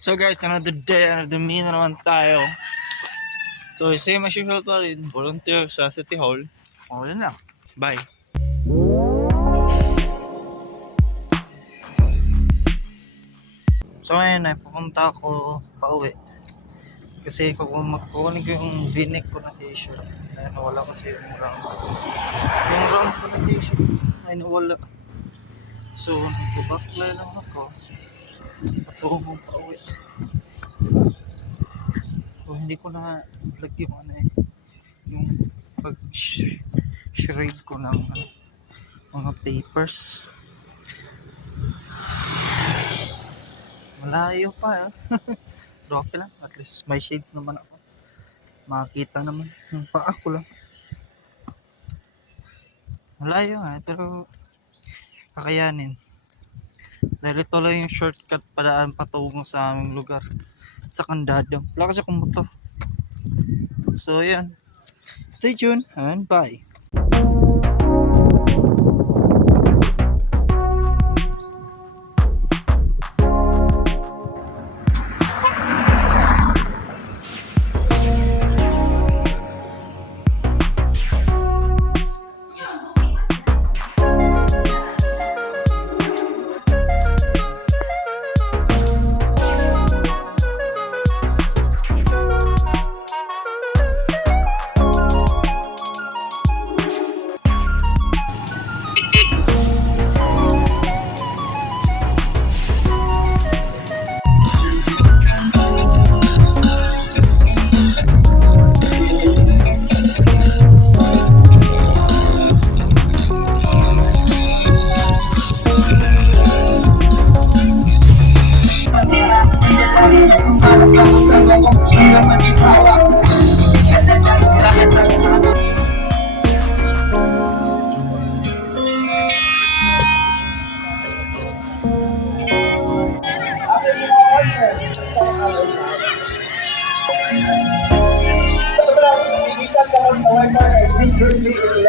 So guys, another day, another me na naman tayo. So same as usual pa rin, volunteer sa City Hall. O yun lang, bye. So ngayon ay pupunta ako pa uwi. Kasi kukunin ko yung binik ko na t-shirt. Ay nawala kasi yung round. Yung round ko na t-shirt ay nawala. So nagbabaklay lang ako. Patungo pa uwi. So hindi ko na vlog yung yung pag-shred ko ng mga papers. Malayo pa pero okay lang, at least may shades naman ako, makakita naman yung paa ko lang. Malayo pero kakayanin dahil ito lang yung shortcut padaan patungo sa aming lugar sa Candado. Wala kasi akong motor. So yan, stay tuned and bye. Secretly